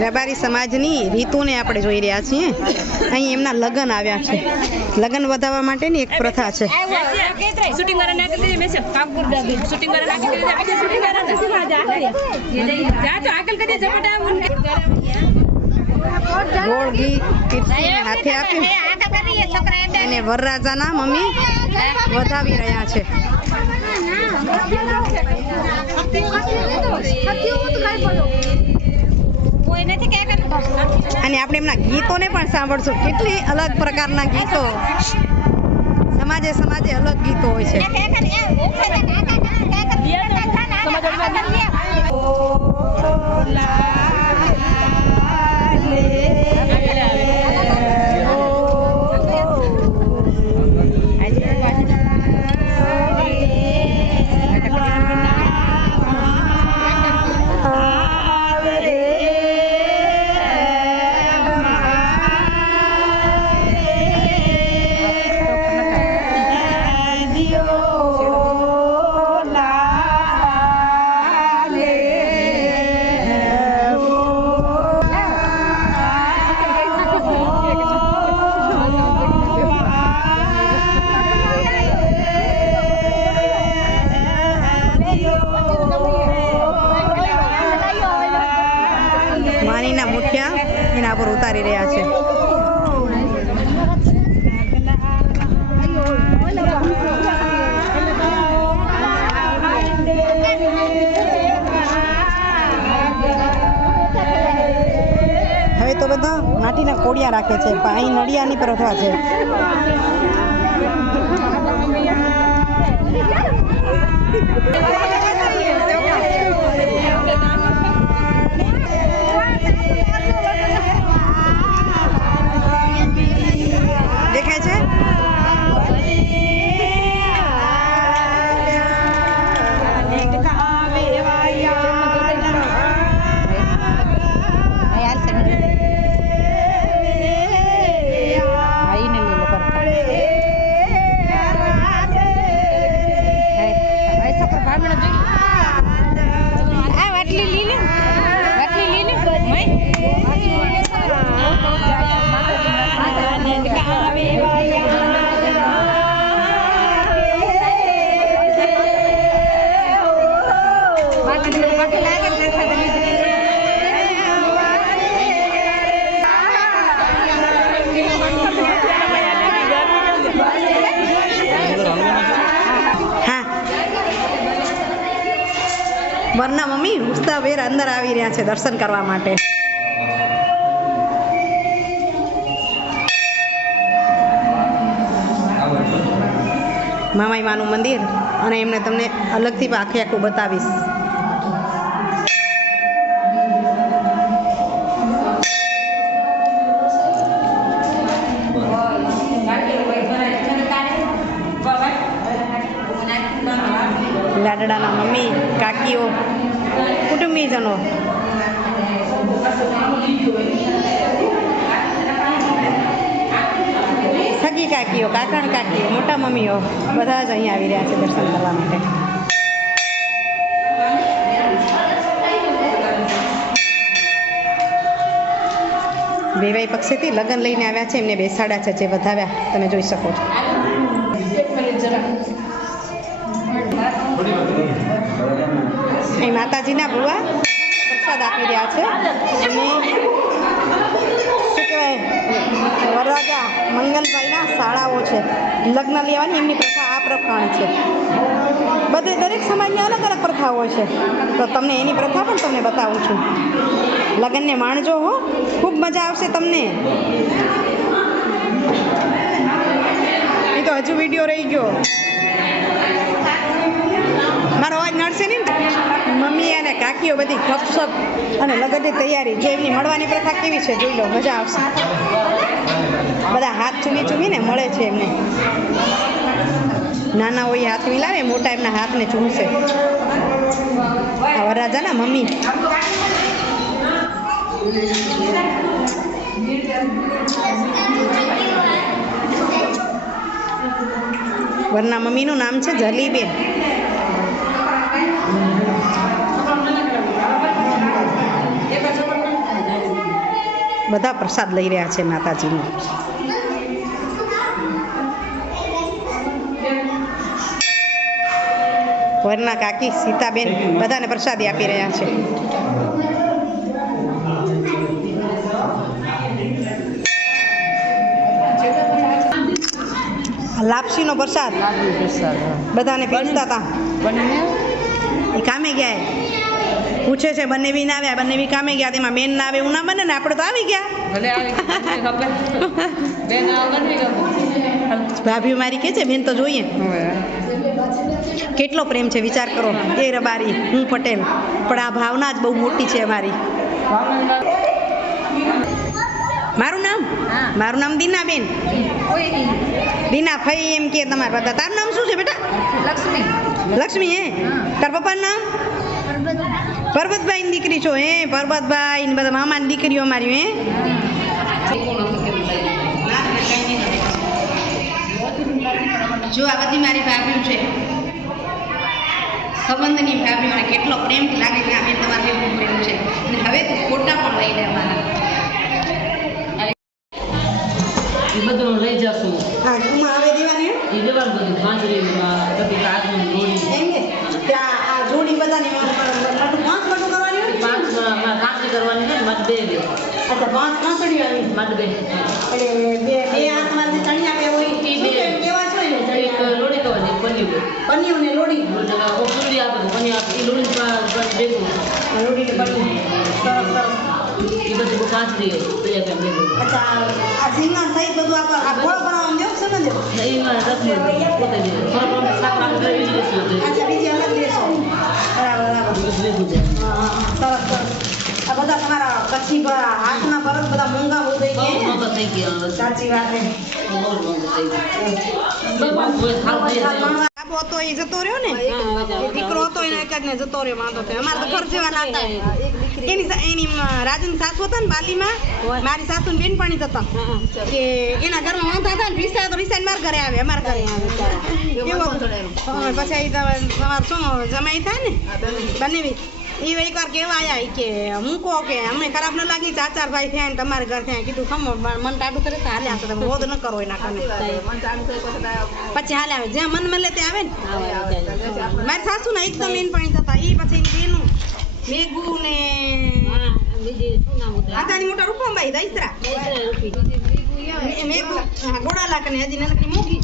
રબારી સમાજની રીતુને આપણે જોઈ રહ્યા છીએ અહીં એમના લગ્ન આવ્યા છે લગ્ન વધારવા માટેની એક પ્રથા છે ગોળ ઘી હાથે આપ્યું અને વરરાજાના મમ્મી વધાવી રહ્યા છે અને આપણે એમના ગીતોને પણ સાંભળશું કેટલી અલગ પ્રકારના ગીતો સમાજે સમાજે અલગ ગીતો હોય છે માનીના માટીના રાખે છે. અહીં નડિયાની પ્રથા છે. દેખાય છે? હા વરના મમ્મી ઉત્સાહભેર અંદર આવી રહ્યા છે દર્શન કરવા માટે. મામાઈ માનું મંદિર, અને એમને તમને અલગથી આખે આખું બતાવીશ. લાડડાના મમ્મી, કાકીઓ, કુટુંબીજનો. સગી કાકીઓ, કાકણ કાકીઓ મોટા મમ્મીઓ બધા જ અહીંયા આવી રહ્યા છે દર્શન કરવા માટે. વેવાઈ પક્ષેથી લગ્ન લઈને આવ્યા છે, એમને બેસાડ્યા છે, જે વધાવ્યા, તમે જોઈ શકો છો. અહીં માતાજીના ભૂવા પ્રસાદ આપી રહ્યા છે. અને વરરાજા મંગલભાઈના શાળાઓ છે. લગ્ન લેવાની એમની પ્રથા આ પ્રકારે છે. બધે દરેક સમાજની અલગ અલગ પ્રથા હોય છે. તો તમને એની પ્રથા પણ તમને બતાવું છું. લગ્નને માણજો હો. ખૂબ મજા આવશે તમને. એ તો હજુ વીડિયો રહી ગયો. મારો અવાજ નડશે ને? મમ્મી અને કાકીઓ બધી ગપસપ અને લગનની તૈયારી, જો એમની મળવાની પ્રથા કેવી છે જોઈ લો, મજા આવશે. બધા હાથ ચૂમી ચૂમીને મળે છે એમને. નાના હોય હાથ મિલાવે, મોટા એમના હાથને ચૂમશે. વરરાજાના મમ્મી. વરના મમ્મીનું નામ છે જલીબેન. બધા પ્રસાદ લઈ રહ્યા છે માતાજીનું. વરના કાકી સીતાબેન બધાને પ્રસાદી આપી રહ્યા છે. લાપસીનો પ્રસાદ. બધાને પીરસતા હતા એ કામે ગયા. પૂછે છે બંને બી ના આવ્યા બંને બી કામે ગયા? તેમાં બેન ના આવે એવું ના બને ને? આપણે તો આવી ગયા. ભાભી મારી કે છે બેન તો જોઈએ. કેટલો પ્રેમ છે વિચાર કરો. એ રબારી હું પટેલ. પણ આ ભાવના જ બહુ મોટી છે અમારી. મારું નામ? હા. મારું નામ દીનાબેન. દીના ફઈ એમ કે તમારા બધા. તારું નામ શું છે બેટા? લક્ષ્મી. લક્ષ્મી હે. તાર પપ્પાનું નામ? પરબતભાઈની દીકરી છો હે? પરબતભાઈ ને બધા મામાની દીકરીઓ મારી હે? જો આ બધી મારી ભાભીઓ છે. સંબંધની ભાભીઓને કેટલો પ્રેમ લાગે કે આ બેન તમારે પ્રેમ છે. અને હવે તો ફોટા પણ લઈ લેવાના એ બધું હા ઉમા હવે દેવાની એ દેવાનું બધું પાંજરીમાં બધી ગોળી એમ ને ત્યાં આ જોડી બધાની લાડુ પાંચ લડુ કરવાની? પાંચમાં કરવાની છે ને મત બે બે અચ્છા પાંચ પાંચડી આવી. મત બે. એટલે બે બે હાથમાં ચણિયા બે હોય એ બે. કેવા છે ને? ચણિયા લોડી કરવાની પલ્લી બે ને લોડી પૂરી આપે પની આપે. એ લોડી ભેગું આ લોડીને પન્ની. સરસ સરસ. એ બધું અચ્છા આ સિંગા સહિત બધું આપણે આ ગોળ બનાવવાનું દેવું છે ને દેવું? એમાં રસમ પોતે દે ફળ શાક આપણે બીજી વસ્તુ અચ્છા બીજી અલગ દેશો બરાબર બરાબર. બધું ભેગું છે. હા, હા, સરસ સરસ. આ બધા તમારા કચ્છી હાથના ભરત બધા મોંઘા બહુ થઈ ગયા? મોંઘા થઈ ગયા સાચી વાત છે. બહુ મોંઘા થઈ ગયા. બાપો હતો એ જતો રહ્યો ને? દીકરો હતો એને એક જ ને જતો રહ્યો વાંધો તો અમારે તો ઘર જેવા નાતા. એની એની રાજન સાસુ હતા ને બાલીમાં મારી સાસુ ને બેનપણી હતા. કે એના ઘરમાં વાંધા હતા ને રીસા તો રીસા મારા ઘરે આવે અમારા ઘરે આવે. એવું પછી તમારે શું જમાઈ થાય ને? બંને. એ એક વાર કેવા આયા કે મૂકો કે અમને ખરાબ ન લાગી ચાર ચાર ભાઈ થયા તમારે ઘર થયા કીધું ખમો મન ટાડું કરે હાલ્યા તો તમે બોધ ન કરો એના કને પછી હાલે આવે જ્યાં મન મળે ત્યાં આવે ને. મારી સાસુ ને એકદમ એન પાણી થતા એ પછી એની બેનું મેઘુ ને આદાની મોટા રૂપમભાઈ દૈત્રા. મેઘુ હા, ગોડાલા કને હજી નાનકડી મૂકી